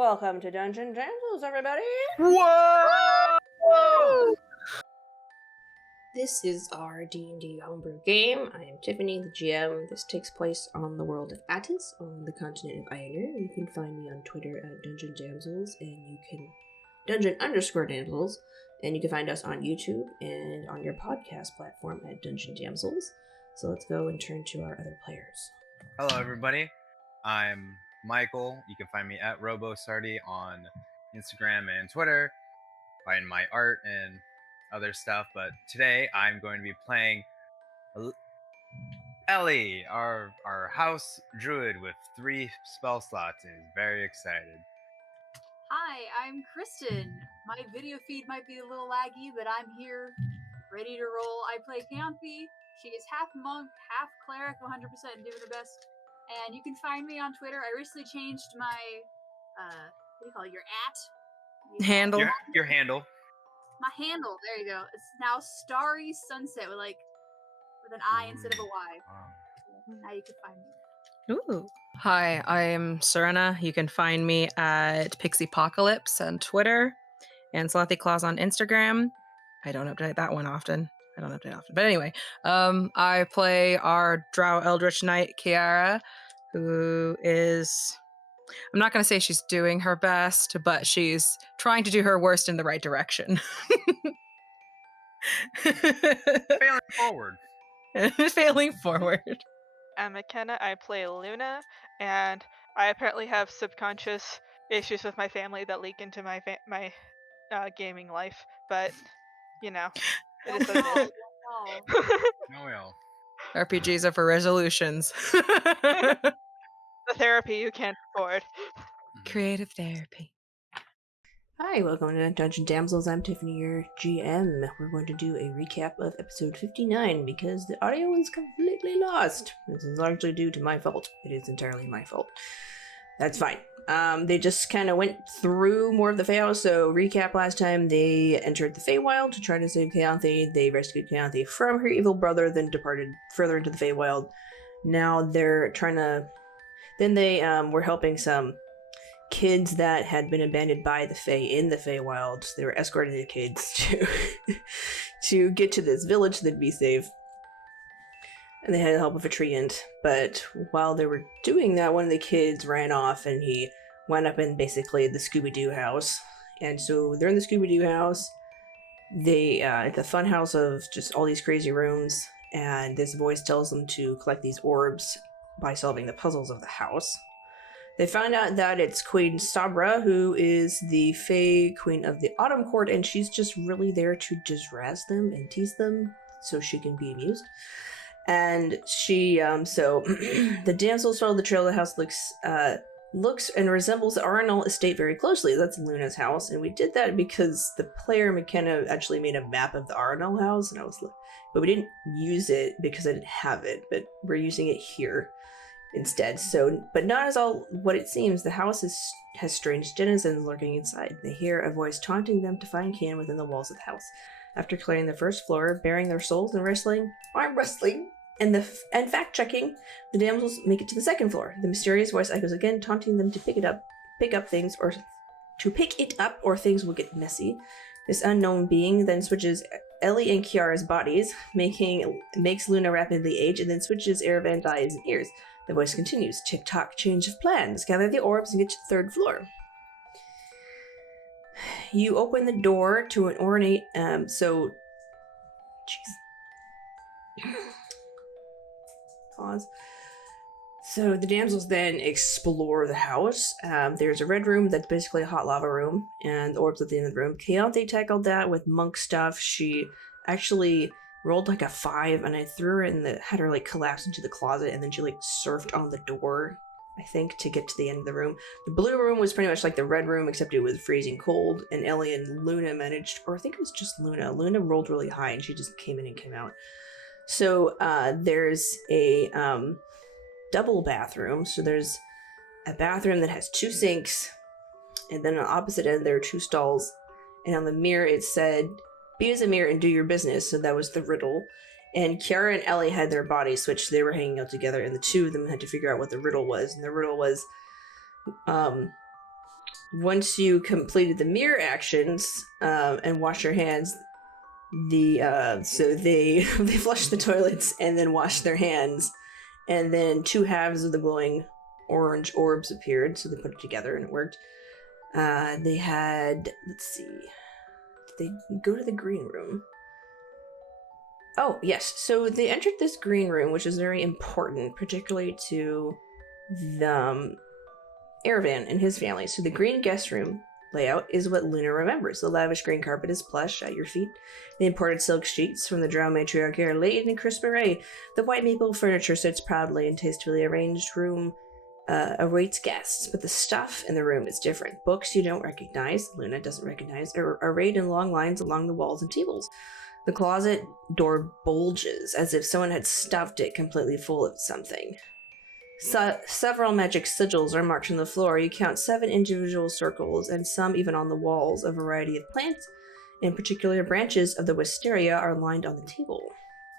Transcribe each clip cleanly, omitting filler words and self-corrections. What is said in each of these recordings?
Welcome to Dungeon Damsels, everybody! Whoa! This is our D&D homebrew game. I am Tiffany, the GM. This takes place on the world of Attis, on the continent of Ioner. You can find me on Twitter at Dungeon Damsels, and you can Dungeon_Damsels, and you can find us on YouTube and on your podcast platform at Dungeon Damsels. So let's go and turn to our other players. Hello, everybody. I'm Michael. You can find me at RoboSardi on Instagram and Twitter. Find my art and other stuff. But today I'm going to be playing Ellie, our house druid with 3 spell slots, and is very excited. Hi, I'm Kristen. My video feed might be a little laggy, but I'm here, ready to roll. I play Canthi. She is half monk, half cleric, 100% doing her best. And you can find me on Twitter. I recently changed my, what do you call it, your Handle. Your handle. My handle, there you go. It's now Starry Sunset with an I instead of a Y. Now you can find me. Ooh. Hi, I'm Serena. You can find me at Pixiepocalypse on Twitter and Slothy Claus on Instagram. I don't update that one often. But anyway, I play our Drow Eldritch Knight, Kiara, who is... I'm not going to say she's doing her best, but she's trying to do her worst in the right direction. Failing forward. I'm Mckenna. I play Luna, and I apparently have subconscious issues with my family that leak into my gaming life. But you know, it is what it is. Oh well. RPGs are for resolutions. The therapy you can't afford. Creative therapy. Hi, welcome to Dungeon Damsels. I'm Tiffany, your GM. We're going to do a recap of episode 59 because the audio is completely lost. This is largely due to my fault. It is entirely my fault. That's fine. They just kind of went through more of the Feywild. So, recap: last time they entered the Feywild to try to save Keonthi. They rescued Keonthi from her evil brother, then departed further into the Feywild. Now they're trying to... Then they were helping some kids that had been abandoned by the Fae in the Feywild. They were escorting the kids to get to this village so they'd be safe. And they had the help of a treant. But while they were doing that, one of the kids ran off and he wound up in basically the Scooby-Doo house. And so they're in the Scooby-Doo house. They, at the fun house of just all these crazy rooms. And this voice tells them to collect these orbs by solving the puzzles of the house. They find out that it's Queen Sabra, who is the Fae Queen of the Autumn Court, and she's just really there to just razz them and tease them so she can be amused. And she, so the damsels follow the trail. The house looks and resembles the Arnall estate very closely. That's Luna's house, and we did that because the player Mckenna actually made a map of the Arnall house, and but we didn't use it because I didn't have it, but we're using it here instead. So, but not as all what it seems. The house has strange denizens lurking inside. They hear a voice taunting them to find Can within the walls of the house. After clearing the first floor, bearing their souls and arm wrestling, and fact-checking, the damsels make it to the second floor. The mysterious voice echoes again, taunting them to pick it up or things will get messy. This unknown being then switches Ellie and Kiara's bodies, makes Luna rapidly age, and then switches Erevan's eyes and ears. The voice continues. Tick-tock, change of plans. Gather the orbs and get to the third floor. You open the door to an ornate, Jeez. Pause. So the damsels then explore the house. There's a red room that's basically a hot lava room, and the orbs at the end of the room. Keonthi tackled that with monk stuff. She actually rolled like a 5, and I threw her had her like collapse into the closet, and then she like surfed on the door, I think, to get to the end of the room. The blue room was pretty much like the red room, except it was freezing cold, and Ellie and Luna managed, or I think it was just Luna. Luna rolled really high, and she just came in and came out. So there's a double bathroom. So there's a bathroom that has 2 sinks, and then on the opposite end there are 2 stalls, and on the mirror it said, "Be as a mirror and do your business." So that was the riddle. And Kiara and Ellie had their bodies switched. They were hanging out together, and the two of them had to figure out what the riddle was. And the riddle was, Once you completed the mirror actions and wash your hands, so they they flushed the toilets and then washed their hands, and then 2 halves of the glowing orange orbs appeared, so they put it together and it worked. They had, let's see, did they go to the green room? Oh, yes. So they entered this green room, which is very important, particularly to the Aravan and his family. So the green guest room layout is what Luna remembers. The lavish green carpet is plush at your feet. The imported silk sheets from the drow matriarch are laid in crisp array. The white maple furniture sits proudly in tastefully arranged room awaits guests, but the stuff in the room is different. Books you don't recognize, Luna doesn't recognize, are arrayed in long lines along the walls and tables. The closet door bulges as if someone had stuffed it completely full of something. Several magic sigils are marked on the floor. You count 7 individual circles, and some even on the walls. A variety of plants, in particular branches of the wisteria, are lined on the table.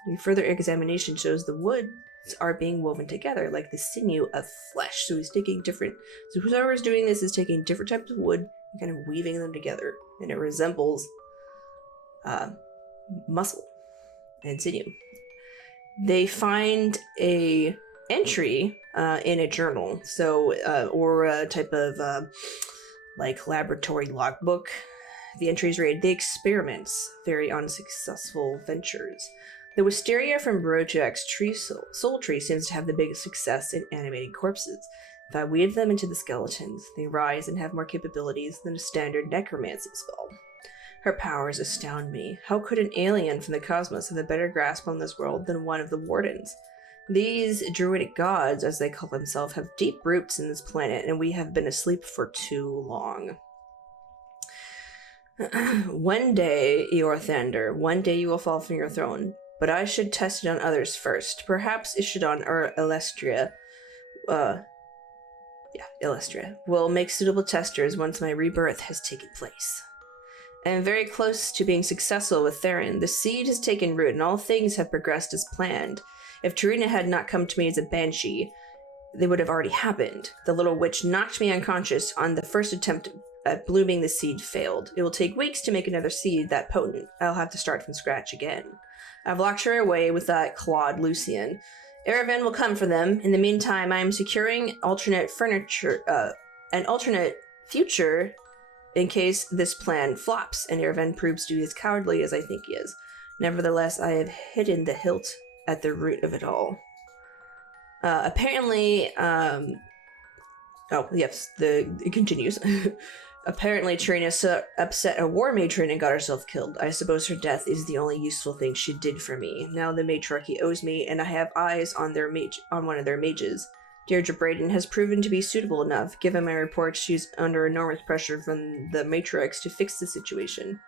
Your further examination shows the woods are being woven together like the sinew of flesh. So whoever's doing this is taking different types of wood and kind of weaving them together, and it resembles muscle and sinew. They find a entry in a journal, or a type of like laboratory logbook. The entries read, "The experiments, very unsuccessful ventures. The wisteria from Brojak's soul tree seems to have the biggest success in animating corpses. If I weave them into the skeletons, they rise and have more capabilities than a standard necromancy spell. Her powers astound me. How could an alien from the cosmos have a better grasp on this world than one of the wardens? These druidic gods, as they call themselves, have deep roots in this planet, and we have been asleep for too long. One day, Eorthander, one day you will fall from your throne, but I should test it on others first. Perhaps Ishidon or Elestria, will make suitable testers once my rebirth has taken place. I am very close to being successful with Theron. The seed has taken root, and all things have progressed as planned. If Tarina had not come to me as a banshee, they would have already happened. The little witch knocked me unconscious on the first attempt at blooming the seed failed. It will take weeks to make another seed that potent. I'll have to start from scratch again. I've locked her away with that Claude Lucian. Aravan will come for them. In the meantime, I am securing an alternate future in case this plan flops and Aravan proves to be as cowardly as I think he is. Nevertheless, I have hidden the hilt at the root of it all." It continues. Apparently, Tarina upset a war matron and got herself killed. I suppose her death is the only useful thing she did for me. Now the matriarchy owes me, and I have eyes on one of their mages. Deirdre Braden has proven to be suitable enough. Given my reports, she's under enormous pressure from the matriarchs to fix the situation.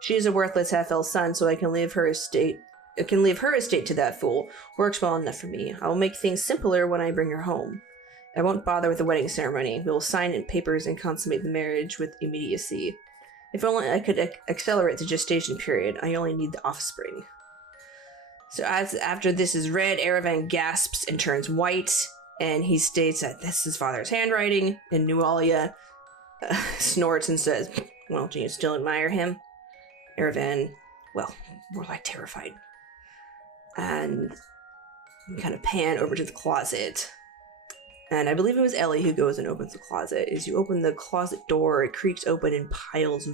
She is a worthless half-elf son, so I can leave her estate to that fool. Works well enough for me. I will make things simpler when I bring her home. I won't bother with the wedding ceremony. We will sign in papers and consummate the marriage with immediacy. If only I could accelerate the gestation period. I only need the offspring. So after this is read, Aravan gasps and turns white, and he states that this is his father's handwriting, and Nualia snorts and says, "Well, do you still admire him?" Aravan, well, more like terrified. And we kind of pan over to the closet. And I believe it was Ellie who goes and opens the closet. As you open the closet door, it creaks open and piles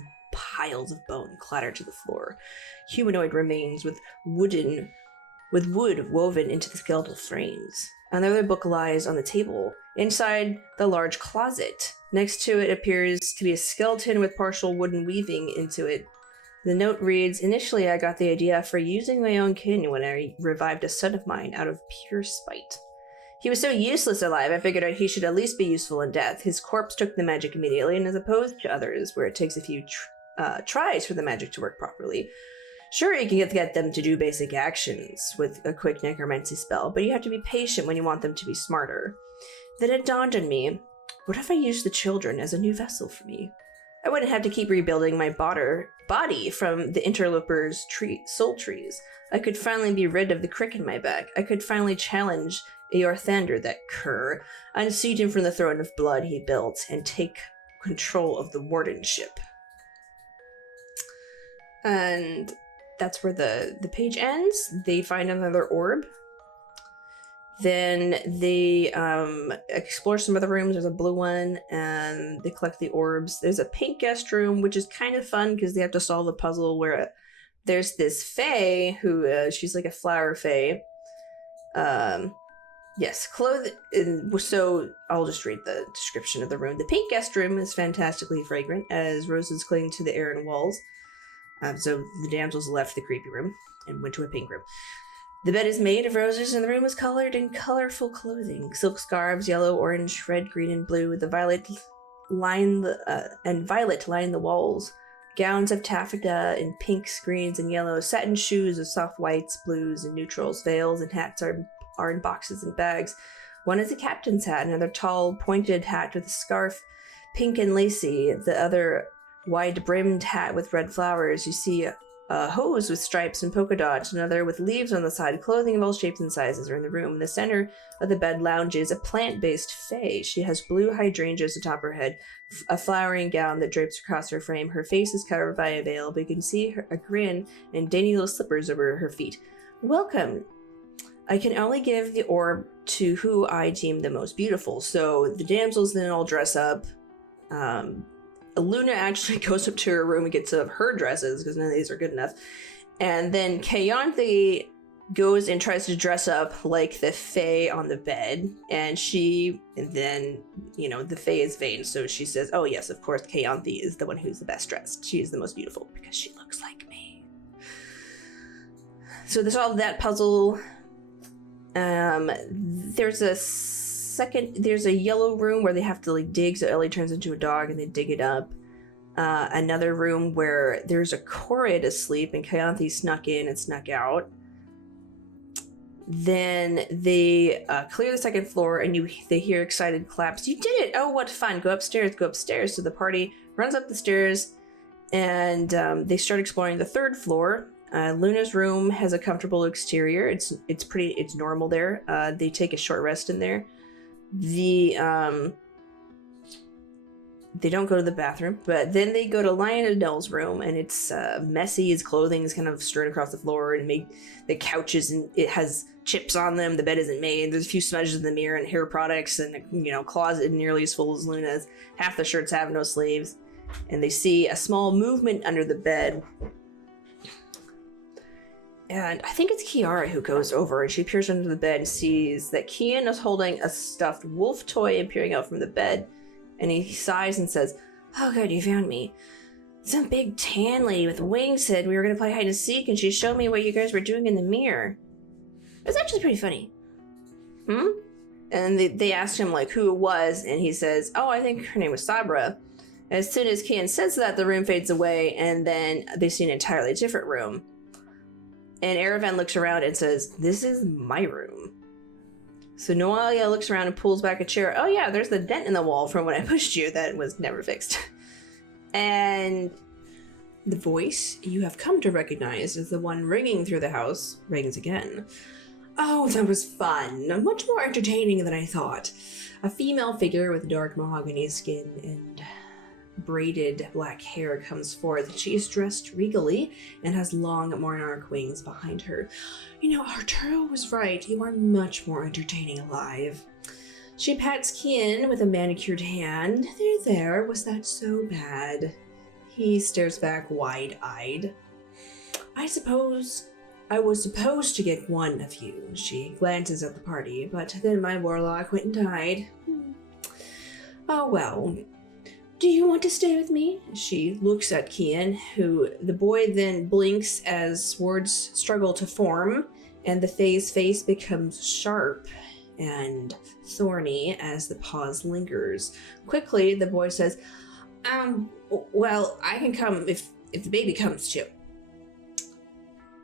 of bone clatter to the floor. Humanoid remains with wood woven into the skeletal frames. Another book lies on the table, inside the large closet. Next to it appears to be a skeleton with partial wooden weaving into it. The note reads, "Initially I got the idea for using my own kin when I revived a son of mine out of pure spite. He was so useless alive, I figured he should at least be useful in death. His corpse took the magic immediately, and as opposed to others, where it takes a few tries for the magic to work properly. Sure, you can get them to do basic actions with a quick necromancy spell, but you have to be patient when you want them to be smarter. Then it dawned on me, what if I used the children as a new vessel for me? I wouldn't have to keep rebuilding my body from the interlopers' soul trees. I could finally be rid of the crick in my back. I could finally challenge Eorthander, that cur, unseat him from the throne of blood he built, and take control of the wardenship. And that's where the page ends. They find another orb. Then they explore some other rooms. There's a blue one, and they collect the orbs. There's a pink guest room, which is kind of fun because they have to solve the puzzle where there's this fae who she's like a flower fae. Yes, so I'll just read the description of the room. The pink guest room is fantastically fragrant as roses cling to the air and walls. So the damsels left the creepy room and went to a pink room. The bed is made of roses, and the room is colored in colorful clothing. Silk scarves, yellow, orange, red, green, and blue. Violet line the walls. Gowns of taffeta in pinks, greens, and yellows. Satin shoes of soft whites, blues, and neutrals. Veils and hats are in boxes and bags. One is a captain's hat, another tall, pointed hat with a scarf, pink and lacy. The other wide-brimmed hat with red flowers. You see a hose with stripes and polka dots, another with leaves on the side. Clothing of all shapes and sizes are in the room. In the center of the bed lounges a plant-based fae. She has blue hydrangeas atop her head, a flowering gown that drapes across her frame. Her face is covered by a veil, but you can see a grin and dainty little slippers over her feet. Welcome. I can only give the orb to who I deem the most beautiful. So the damsels then all dress up. Luna actually goes up to her room and gets some of her dresses because none of these are good enough. And then Kayanthe goes and tries to dress up like the fae on the bed. And then, the fae is vain. So she says, oh yes, of course, Kayanthe is the one who's the best dressed. She is the most beautiful because she looks like me. So they solve that puzzle. There's a yellow room where they have to dig, so Ellie turns into a dog and they dig it up. Another room where there's a Korrid asleep and Kayanthe snuck in and snuck out. Then they clear the second floor and they hear excited claps. You did it! Oh, what fun! Go upstairs. So the party runs up the stairs and they start exploring the third floor. Luna's room has a comfortable exterior. It's normal there. They take a short rest in there. They don't go to the bathroom, but then they go to Lion and Adele's room, and it's messy. His clothing is kind of strewn across the floor, and the couches, and it has chips on them. The bed isn't made. There's a few smudges in the mirror and hair products, and closet nearly as full as Luna's. Half the shirts have no sleeves, and they see a small movement under the bed. And I think it's Kiara who goes over, and she peers under the bed and sees that Kian is holding a stuffed wolf toy and peering out from the bed. And he sighs and says, oh good, you found me. Some big tan lady with wings said we were going to play hide and seek, and she showed me what you guys were doing in the mirror. It was actually pretty funny. And they asked him who it was, and he says, oh, I think her name was Sabra. As soon as Kian says that, the room fades away, and then they see an entirely different room. And Aravan looks around and says, this is my room. So Noelia looks around and pulls back a chair. Oh yeah, there's the dent in the wall from when I pushed you that was never fixed. And the voice you have come to recognize as the one ringing through the house rings again. Oh, that was fun. Much more entertaining than I thought. A female figure with dark mahogany skin and braided black hair comes forth. She is dressed regally and has long monarch wings behind her. Arturo was right. You are much more entertaining alive. She pats Kian with a manicured hand. There. Was that so bad? He stares back wide-eyed. I suppose I was supposed to get one of you. She glances at the party, but then my warlock went and died. Oh well. Do you want to stay with me? She looks at Kian, who the boy then blinks as words struggle to form, and the fae's face becomes sharp and thorny as the pause lingers. Quickly, the boy says, well, I can come if the baby comes too.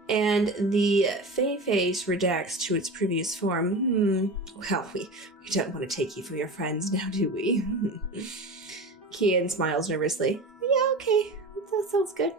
And the fae face redacts to its previous form. Well, we don't want to take you from your friends now, do we? Kian smiles nervously. Yeah, okay. That sounds good.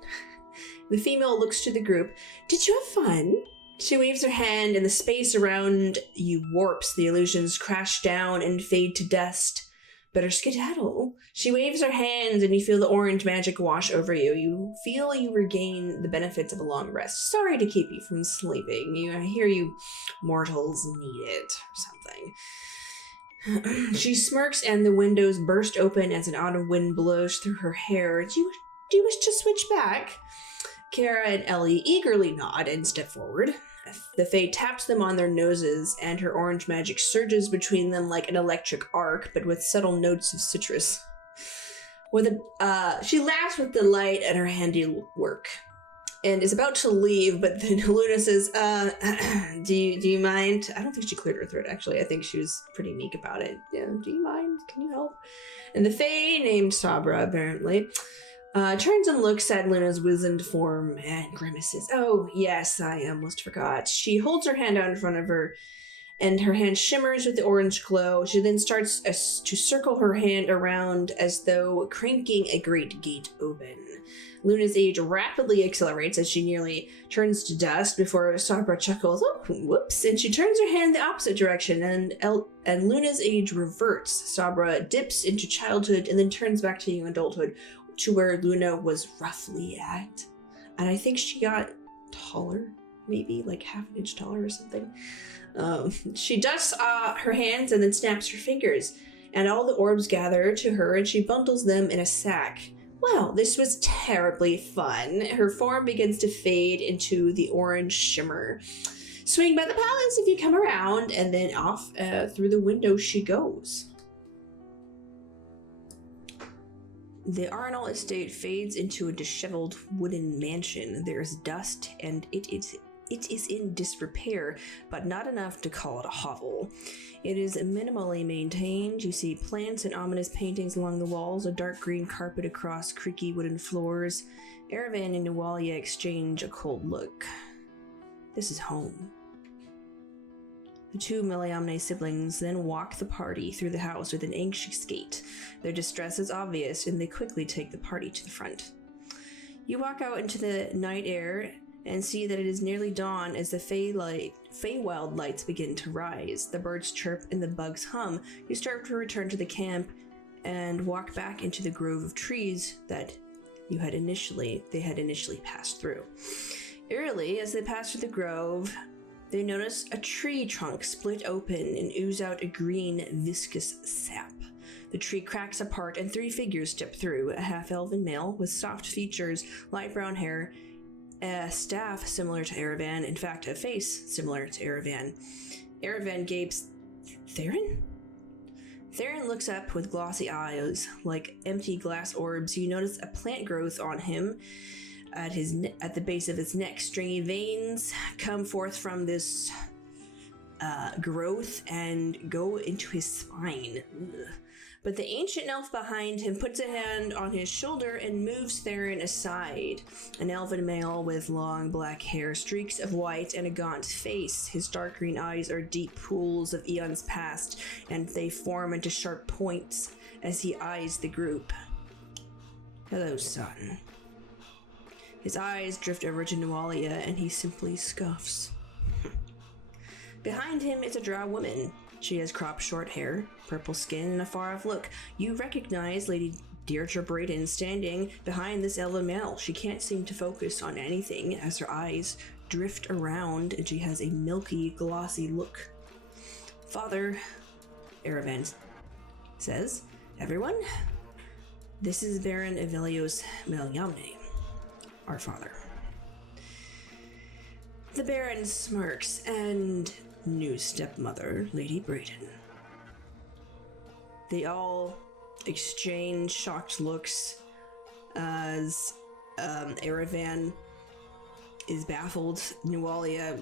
The female looks to the group. Did you have fun? She waves her hand and the space around you warps. The illusions crash down and fade to dust. Better skedaddle. She waves her hands and you feel the orange magic wash over you. You feel you regain the benefits of a long rest. Sorry to keep you from sleeping. I hear you mortals need it or something. She smirks and the windows burst open as an autumn wind blows through her hair. Do you wish to switch back? Kara and Ellie eagerly nod and step forward. The Fae taps them on their noses, and her orange magic surges between them like an electric arc, but with subtle notes of citrus. She laughs with delight at her handiwork, and is about to leave, but then Luna says, do you mind? I don't think she cleared her throat, actually. I think she was pretty meek about it. Yeah, do you mind? Can you help? And the Fae, named Sabra, apparently, turns and looks at Luna's wizened form and grimaces. Oh, yes, I almost forgot. She holds her hand out in front of her, and her hand shimmers with the orange glow. She then starts to circle her hand around as though cranking a great gate open. Luna's age rapidly accelerates as she nearly turns to dust before Sabra chuckles, oh, whoops, and she turns her hand the opposite direction, and Luna's age reverts. Sabra dips into childhood and then turns back to young adulthood, to where Luna was roughly at. And I think she got taller, maybe like half an inch taller or something. She dusts her hands and then snaps her fingers, and all the orbs gather to her and she bundles them in a sack. Well, this was terribly fun. Her form begins to fade into the orange shimmer. Swing by the palace if you come around, and then off through the window she goes. The Arnall estate fades into a disheveled wooden mansion. There is dust, and it is in disrepair, but not enough to call it a hovel. It is minimally maintained. You see plants and ominous paintings along the walls, a dark green carpet across creaky wooden floors. Erevan and Nualia exchange a cold look. This is home. The two Meliamne siblings then walk the party through the house with an anxious gait. Their distress is obvious, and they quickly take the party to the front. You walk out into the night air and see that it is nearly dawn as the Feywild lights begin to rise. The birds chirp and the bugs hum. You start to return to the camp and walk back into the grove of trees that they had initially passed through. Eerily, as they pass through the grove, they notice a tree trunk split open and ooze out a green, viscous sap. The tree cracks apart and three figures step through, a half-elven male with soft features, light brown hair, a staff similar to Erevan, in fact, a face similar to Erevan. Erevan gapes, Theron? Theron looks up with glossy eyes, like empty glass orbs. You notice a plant growth on him, at the base of his neck. Stringy veins come forth from this growth and go into his spine. Ugh. But the ancient elf behind him puts a hand on his shoulder and moves Theron aside. An elven male with long black hair, streaks of white, and a gaunt face. His dark green eyes are deep pools of eons past, and they form into sharp points as he eyes the group. Hello, son. His eyes drift over to Nualia, and he simply scoffs. Behind him is a drow woman. She has cropped short hair, purple skin, and a far-off look. You recognize Lady Deirdre Brayden standing behind this elven male. She can't seem to focus on anything as her eyes drift around, and she has a milky, glossy look. Father, Erevan says, everyone, this is Baron Evelios Meliamne, our father. The Baron smirks, and new stepmother, Lady Brayden. They all exchange shocked looks as Erevan is baffled. Nualia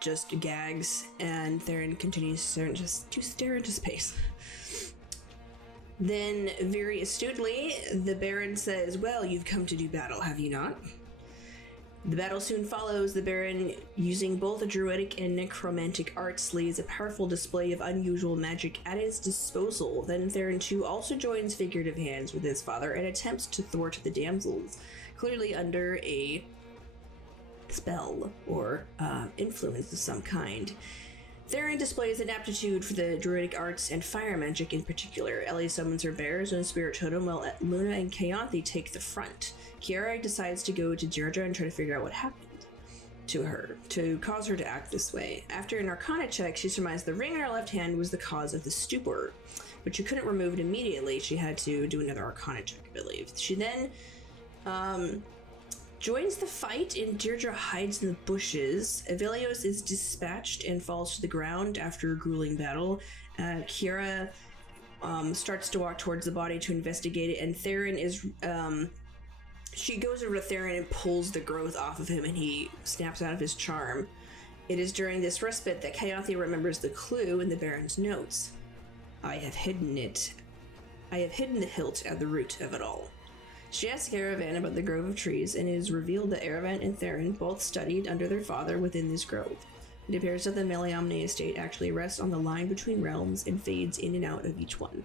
just gags, and Theron continues to stare into space. Then, very astutely, the Baron says, well, you've come to do battle, have you not? The battle soon follows. The Baron, using both a druidic and necromantic arts, lays a powerful display of unusual magic at his disposal. Then Theron too also joins figurative hands with his father and attempts to thwart the damsels, clearly under a spell or influence of some kind. Theron displays an aptitude for the druidic arts and fire magic in particular. Ellie summons her bears and a spirit totem while Luna and Kayanthi take the front. Kiara decides to go to Deirdre and try to figure out what happened to her to cause her to act this way. After an arcana check, she surmised the ring in her left hand was the cause of the stupor, but she couldn't remove it immediately. She had to do another arcana check, I believe. She then joins the fight, and Deirdre hides in the bushes. Avelios is dispatched and falls to the ground after a grueling battle. Kiara starts to walk towards the body to investigate it, and Theron is... she goes over to Theron and pulls the growth off of him, and he snaps out of his charm. It is during this respite that Kayanthi remembers the clue in the Baron's notes. I have hidden the hilt at the root of it all. She asks Aravan about the grove of trees, and it is revealed that Aravan and Theron both studied under their father within this grove. It appears that the Meleamne estate actually rests on the line between realms and fades in and out of each one.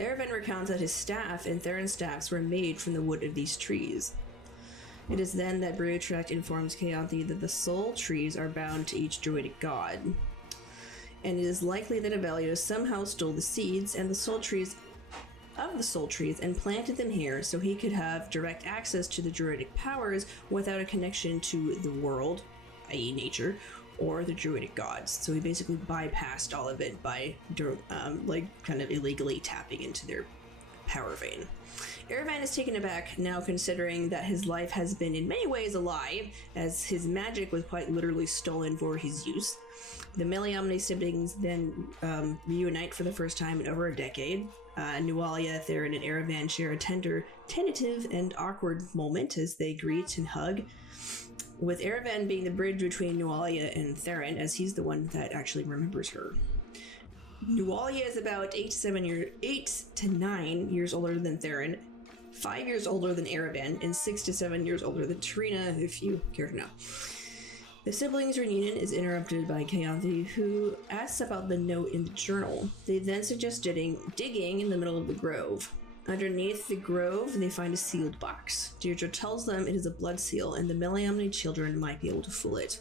Aravan recounts that his staff and Theron's staffs were made from the wood of these trees. It is then that reconstruct informs Kayanthi that the soul trees are bound to each druidic god, and it is likely that Avelios somehow stole the seeds and the soul trees and planted them here so he could have direct access to the druidic powers without a connection to the world, i.e. nature, or the druidic gods. So he basically bypassed all of it by kind of illegally tapping into their power vein. Aravan is taken aback now, considering that his life has been in many ways a lie, as his magic was quite literally stolen for his use. The Meleamne siblings then reunite for the first time in over a decade. Nualia, Theron, and Aravan share a tentative and awkward moment as they greet and hug, with Aravan being the bridge between Nualia and Theron, as he's the one that actually remembers her. Nualia is about 8 to 9 years older than Theron, 5 years older than Aravan, and 6 to 7 years older than Trina, if you care to know. The siblings' reunion is interrupted by Kayanthi, who asks about the note in the journal. They then suggest digging in the middle of the grove. Underneath the grove, they find a sealed box. Deirdre tells them it is a blood seal, and the Meleamne children might be able to fool it.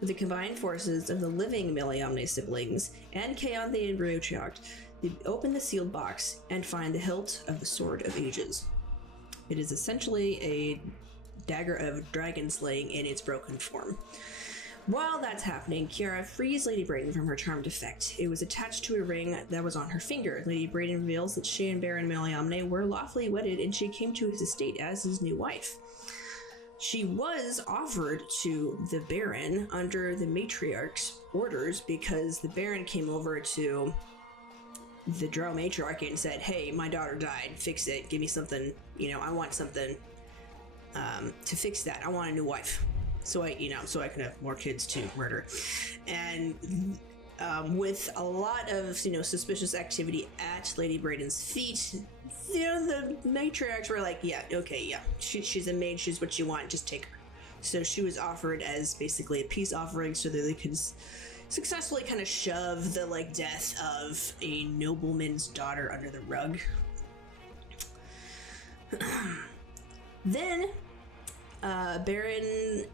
With the combined forces of the living Meleamne siblings and Kayanthi and Reconstruct, they open the sealed box and find the hilt of the Sword of Ages. It is essentially a dagger of dragon slaying in its broken form. While that's happening, Kiara frees Lady Brayden from her charmed effect. It was attached to a ring that was on her finger. Lady Brayden reveals that she and Baron Meleamne were lawfully wedded, and she came to his estate as his new wife. She was offered to the Baron under the matriarch's orders, because the Baron came over to the Drow matriarch and said, hey, my daughter died, fix it, give me something, I want something to fix that. I want a new wife, so I can have more kids to murder. And with a lot of suspicious activity at Lady Brayden's feet, the matriarchs were like, yeah, okay, yeah, she's a maid, she's what you want, just take her. So she was offered as basically a peace offering, so that they could successfully kind of shove the death of a nobleman's daughter under the rug. Then Baron,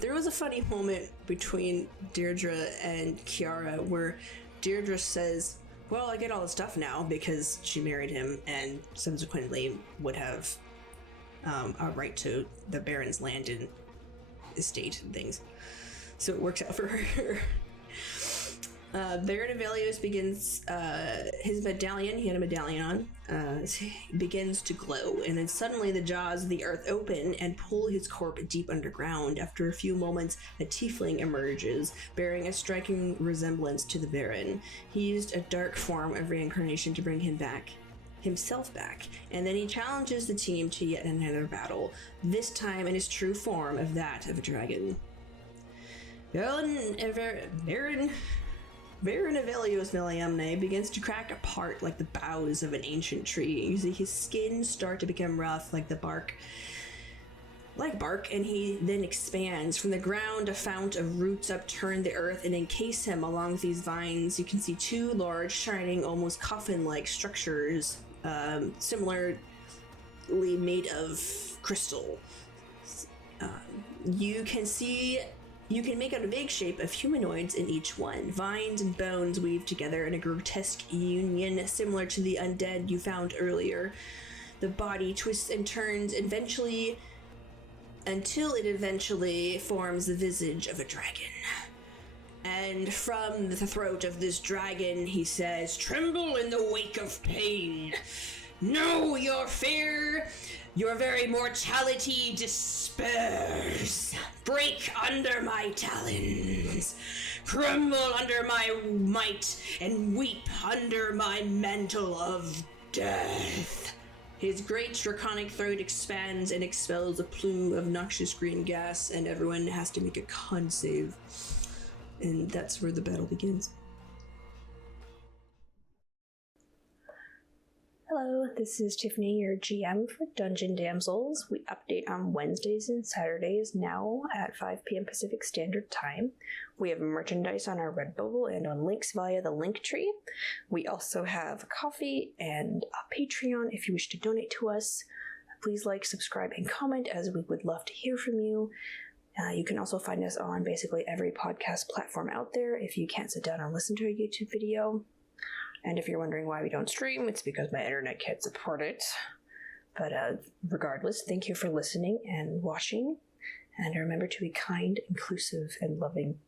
there was a funny moment between Deirdre and Kiara where Deirdre says, well, I get all the stuff now because she married him and subsequently would have a right to the Baron's land and estate and things. So it works out for her. Baron Avelios begins his medallion, he had a medallion on, begins to glow, and then suddenly the jaws of the earth open and pull his corpse deep underground. After a few moments, a tiefling emerges, bearing a striking resemblance to the Baron. He used a dark form of reincarnation to bring himself back, and then he challenges the team to yet another battle, this time in his true form of that of a dragon. Baron Avelios Meleamne begins to crack apart like the boughs of an ancient tree. You see his skin start to become rough like bark, and he then expands. From the ground, a fount of roots upturn the earth and encase him along these vines. You can see two large, shining, almost coffin-like structures, similarly made of crystal. You can see You can make out a vague shape of humanoids in each one. Vines and bones weave together in a grotesque union similar to the undead you found earlier. The body twists and turns until it eventually forms the visage of a dragon. And from the throat of this dragon, he says, "Tremble in the wake of pain. Know your fear. Your very mortality despairs. Break under my talons. Crumble under my might and weep under my mantle of death." His great draconic throat expands and expels a plume of noxious green gas, and everyone has to make a con save. And that's where the battle begins. Hello, this is Tiffany, your GM for Dungeon Damsels. We update on Wednesdays and Saturdays now at 5 p.m. Pacific Standard Time. We have merchandise on our Redbubble and on links via the Linktree. We also have coffee and a Patreon if you wish to donate to us. Please like, subscribe, and comment, as we would love to hear from you. You can also find us on basically every podcast platform out there if you can't sit down and listen to a YouTube video. And if you're wondering why we don't stream, it's because my internet can't support it. But regardless, thank you for listening and watching. And remember to be kind, inclusive, and loving.